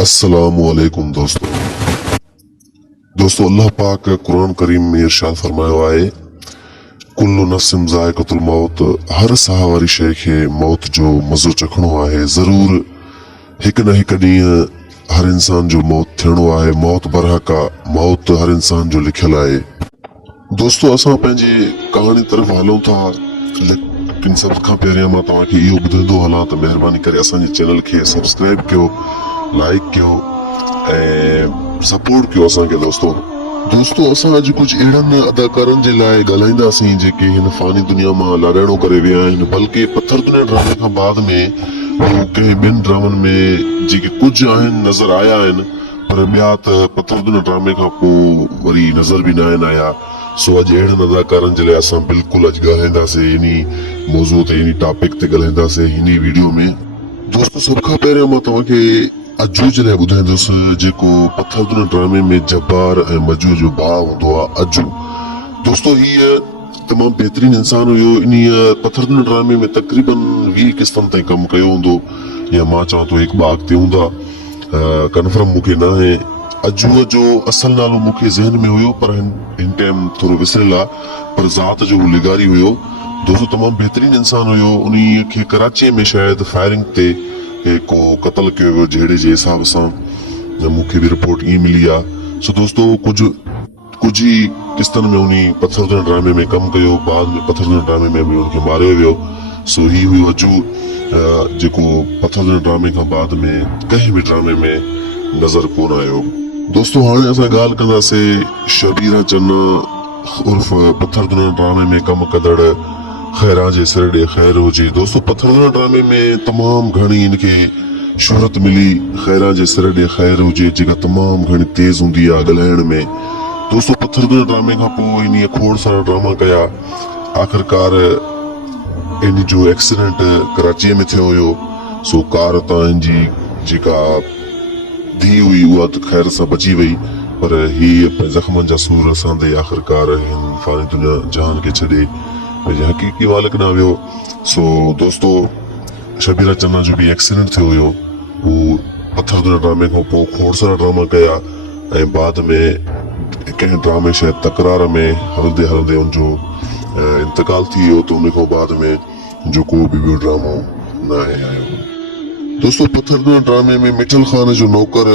अस्सलामुअलैकुम दोस्तों अल्लाह पाक कुरान करीम में इरशाद फरमायो आहे कुल्लु नफ्सिन ज़ाइक़तुल मौत। हर साह वारी शइ खे मौत जो मज़ो चखणो आहे। ज़रूर हिकु न हिकु ॾींहुं हर इंसान जो मौत थियणो आहे। मौत बरहक आहे, मौत हर इंसान जो लिखियल आहे। दोस्तों असां पंहिंजी कहानी तरफ़ हलूं था, लेकिन सभ खां पहिरियों मां तव्हांखे इहो ॿुधाईंदो हलां त महिरबानी करे असांजे चैनल खे सब्सक्राइब कयो, लाइक कयो ऐं सपोर्ट कयो असांखे। दोस्तों असां अॼु कुझु अहिड़नि अदाकारनि जे लाइ ॻाल्हाईंदासीं जेके हिन फ़ानी दुनिया मां लाॾाणो करे विया आहिनि, बल्कि पत्थर दुनिया ड्रामे खां बाद में हू कंहिं ॿिनि ड्रामनि में जेके कुझु आहिनि नज़र आया आहिनि, पर ॿिया त पत्थर दुनिया ड्रामे खां पोइ वरी नज़र बि न आहिनि आया। सो अॼु अहिड़नि अदाकारनि जे लाइ असां बिल्कुलु अॼु ॻाल्हाईंदासीं, इन मौज़ूअ ते, इन टॉपिक ते ॻाल्हाईंदासीं हिन वीडियो में। दोस्तों सभ खां पहिरियों मां तव्हांखे अजू जे लाइ ॿुधाईंदुसि, जेको पत्थर दुनिया ड्रामे में जब्बार ऐं मजू जो भाउ हूंदो आहे, अजू। दोस्तों हीअ तमामु बहितरीन इंसान हुयो। इन पत्थर दुनिया ड्रामे में तक़रीबन 20 किस्तनि ताईं कमु कयो हूंदो, या मां चवां थो हिकु ॿ अॻिते हूंदा, कन्फर्म मूंखे न आहे। अजूअ जो असल नालो मूंखे ज़हन में हुयो, पर हिन टाइम थोरो विसरियल आहे, पर ज़ात जो हू लिगारी हुयो। दोस्तों तमामु बहितरीन इंसान हुयो। उन खे कराचीअ में शायदि फायरिंग ते को क़तल कयो वियो, जहिड़े जे हिसाब सां मूंखे बि रिपोर्ट ईअं मिली आहे। सो दोस्तों कुझु ई किस्तनि में उन पत्थर दुनिया ड्रामे में कमु कयो, बाद में पत्थर दुनिया ड्रामे में बि उनखे मारियो वियो। सो ही हुयो अजू, जेको पत्थर दुनिया ड्रामे खां बाद में कंहिं बि ड्रामे में नज़र कोन आयो। दोस्तों हाणे असां ॻाल्हि कंदासीं शबीरा चन्ना उर्फ पत्थर दुनिया ड्रामे में कमु कंदड़ खैरा जे सिर ॾे ख़ैर हुजे। दोस्तों पत्थर दुनिया ड्रामे में तमामु घणी इनखे शोहरत मिली, खैरा जे सिर ॾे ख़ैर हुजे, जेका तमामु घणी तेज़ हूंदी आहे ॻाल्हाइण में। दोस्तों पत्थर दुनिया ड्रामे खां पोइ इन खोड़ सारा ड्रामा कया। आख़िरकार इन जो एक्सीडेंट कराचीअ में थियो हुयो। सो कार तां जी जेका धीउ हुई उहा त ख़ैर सां बची वई, पर हीअ ज़ख़्मनि जा सूर असांदे आख़िरकार हिन फ़ानी दुनिया जहान खे छॾे पंहिंजे हक़ीक़ी मालिक न वियो। सो दोस्तों शबीरा चन्ना जो बि एक्सीडेंट थियो हुयो। हू पत्थर दुनिया ड्रामे खां पोइ खोड़ सारा ड्रामा कया, ऐं बाद में कंहिं ड्रामे शायदि तकरार में हलंदे हलंदे उनजो इंतकाल थी वियो, त उन खां बाद में जो को बि ॿियो ड्रामो न आयो। दोस्तों पत्थर दुनिया ड्रामे में मिठल ख़ान जो नौकर,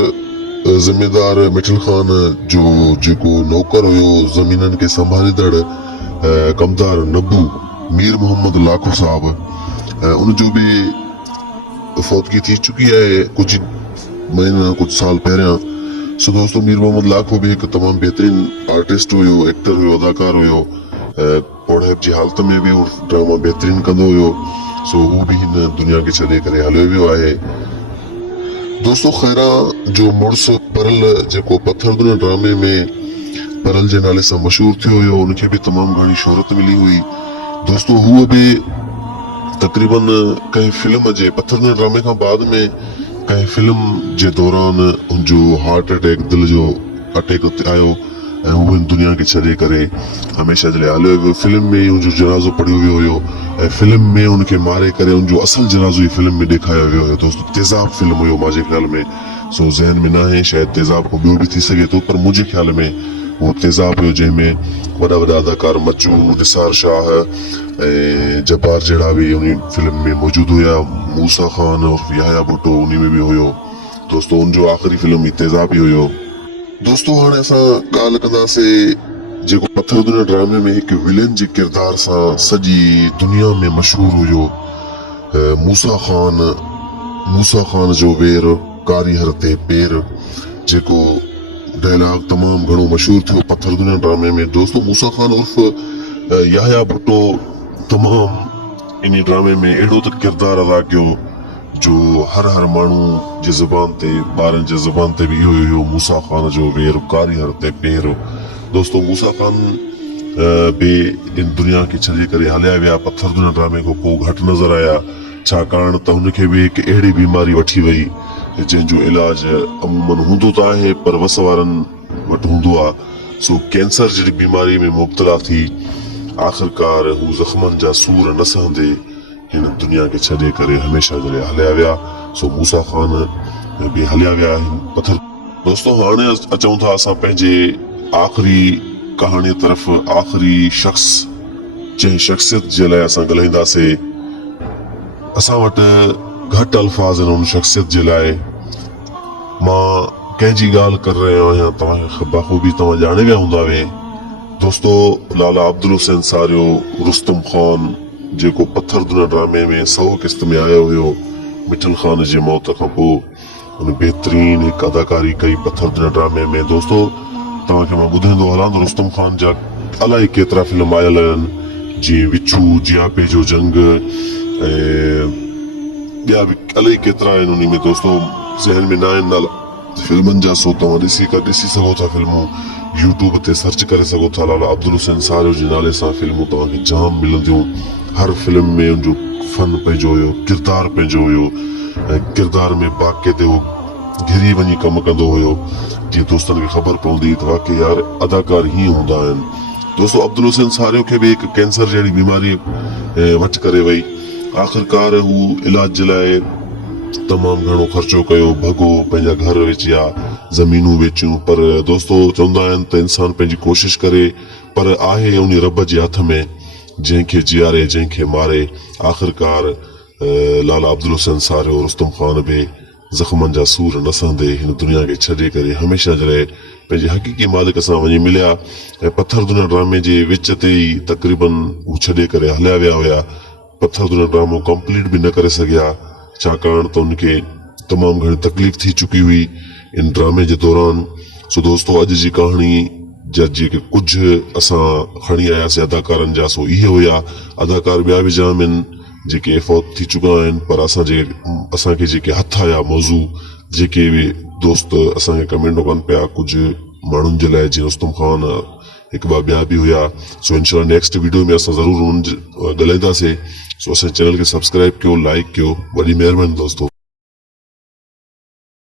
ज़िम्मेदार मिठल ख़ान जो जेको नौकर हुयो, ज़मीननि खे संभालींदड़ कमदार नब्बू मीर मोहम्मद लाखो साहब, उनजो बि फौतगी थी चुकी आहे कुछ महीना कुछ साल पहिरियां। सो दोस्तों मीर मोहम्मद लाखो भी एक तमाम बेहतरीन आर्टिस्ट हुयो, एक्टर हुयो, अदाकार हुयो। पौड़ेब जी हालत में भी ड्रामा बेहतरीन कंदो हुयो। सो हू भी हिन दुनिया के छॾे करे हलियो वियो आहे। दोस्तों खैरा जो मुड़ुस परल, जेको पत्थर दुनिया ड्रामे में परल जे नाले सां मशहूर थियो हुयो, उनखे भी तमाम घणी शोहरत मिली हुई। दोस्तों हुआ भी तकरीबन कंहिं फिल्म जे पत्थर दुनिया ड्रामे खां बाद में कंहिं फिल्म जे दौरान उनजो हार्ट अटैक, दिल जो अटैक आयो, ऐं हू हिन दुनिया खे छॾे करे हमेशा जे लाइ हलियो वियो। फिल्म में उनजो जनाज़ो पढ़ियो वियो हुयो, ऐं फिल्म में उनखे मारे करे उनजो असल जनाज़ो ही फिल्म में ॾेखारियो वियो हुयो। दोस्तों तेज़ाब फिल्म हुयो मुंहिंजे ख्याल में, सो ज़हन में न आहे, शायदि तेज़ाब को ॿियो भी थी सघे थो, पर मुंहिंजे ख्याल में वो तेज़ाब हुयो, जंहिंमें वॾा वॾा अदाकार मच्चू, निसार शाह ऐं जब्बार जहिड़ा भी उन फिल्म में मौजूद हुया। मूसा खान और याया भुट्टो उन में भी हुयो। दोस्तों उनजो आख़िरी फिल्म ही तेज़ाब ही हुयो। दोस्तों हाणे असां ॻाल्हि कंदासीं जेको पत्थर दुनिया ड्रामे में हिकु विलेन जे किरदार सां सॼी दुनिया में मशहूर हुयो, मूसा खान जो वेर कारी हर ते पेर, जेको डायलॉग तमाम घणो मशहूर थियो पत्थर दुनिया ड्रामे में। दोस्तों मूसा खान उर्फ याया भुट्टो तमाम इन ड्रामे में अहिड़ो त किरदार अदा कयो जो हर माण्हू जे ज़ुबान ते, ॿारनि जे ज़ुबान ते भी इहो हुयो, मूसा खान जो वेर कारी हर ते पेर। दोस्तों मूसा खान भी इन दुनिया खे छॾे करे हलिया विया, पत्थर दुनिया ड्रामे खां पोइ घटि नज़र आया, छाकाणि त हुनखे भी हिकु अहिड़ी बीमारी वठी वई जंहिंजो इलाज अमूमन हूंदो त आहे, पर वस वारनि वटि हूंदो आहे। सो कैंसर जहिड़ी बीमारी में मुब्तला थी आख़िरकार हू ज़ख़्मनि जा सूर न सहंदे हिन दुनिया के छॾे करे हमेशा जे लाइ हलिया विया। सो मूसा खान बि हलिया विया आहिनि पत्थर। दोस्तों हाणे अचूं था असां पंहिंजे आख़िरी कहाणीअ तरफ़। आख़िरी शख़्स जंहिं शख़्सियत जे लाइ असां ॻाल्हाईंदासीं, असां वटि घटि अल्फाज़ आहिनि उन शख़्सियत जे लाइ। मां कंहिंजी ॻाल्हि करे रहियो आहियां, तव्हांखे बख़ूबी तव्हां ॼाणे विया हूंदावे। दोस्तों लाला अब्दुल हुसैन सारियो रुस्तम ख़ान, जेको पत्थर दुनिया ड्रामे में 100 किस्त में आयो हुयो मिठल ख़ान जी मौत खां पोइ। उन बेहतरीन हिकु अदाकारी कई पत्थर दुनिया ड्रामे में। दोस्तों तव्हांखे मां ॿुधाईंदो हलां त रुस्तम ख़ान जा अलाही केतिरा फिल्म आयल आहिनि, जीअं विछू, जियापे जो जंग ऐं ॿिया बि अलाही केतिरा आहिनि उन में। दोस्तों ज़हन में न आहिनि नाला फिल्मनि जा, सो तव्हां ॾिसी सघो था फिल्मूं, यूट्यूब ते सर्च करे सघो था। लाला अब्दुल हुसैन सारियो जे नाले सां फिल्मूं तव्हांखे जाम मिलंदियूं। हर फिल्म में उनजो फन पंहिंजो हुयो, किरदारु पंहिंजो हुयो ऐं किरदार में बाक़ाइदे वो घिरी वञी कमु कंदो हुयो, जीअं दोस्तनि खे ख़बर पवंदी त वाकई यार अदाकार हीअं हूंदा आहिनि। दोस्तों अब्दुल हुसैन सारियो खे बि हिकु कैंसर जहिड़ी बीमारी वटि करे वई। आख़िरकार हू इलाज जे लाइ तमामु घणो ख़र्चो कयो, भॻो, पंहिंजा घर वेचिया, ज़मीनूं वेचियूं। पर दोस्तों चवंदा आहिनि त इंसान पंहिंजी कोशिश करे, पर आहे उन रब जे हथ में, जंहिंखे जीआरे जंहिंखे मारे। आख़िरकार लाला अब्दुल हुसैन सारियो रुस्तम ख़ान बि ज़ख़्मनि जा सूर नसंदे हिन दुनिया खे छॾे करे हमेशह जे लाइ पंहिंजे हक़ीक़ी मालिक सां वञी मिलिया। ऐं पत्थर दुनिया ड्रामे जे विच ते ई तक़रीबन हू छॾे करे हलिया विया हुया। पत्थर दुनिया ड्रामो कंप्लीट बि न करे सघिया, छाकाणि त उनखे तमामु घणी तकलीफ़ थी चुकी हुई इन ड्रामे जे दौरान। सो दोस्तों अॼु जी कहाणी जा जेके कुझु असां खणी आयासीं अदाकारनि जा, सो इहे हुया। अदाकार ॿिया बि जाम आहिनि जेके फौत थी चुका आहिनि, पर असांखे जेके हथ आया मौज़ू, जेके बि दोस्त असांखे कमेंटो कनि पिया कुझु माण्हुनि जे लाइ, जीअं रुस्तम ख़ान, हिकु ॿ ॿिया बि हुया। सो इंशाल्लाह नेक्स्ट वीडियो में असां ज़रूरु ॻाल्हाईंदासीं। सो असांजे चैनल खे सब्सक्राइब कयो, लाइक कयो, वॾी महिरबानी दोस्तों।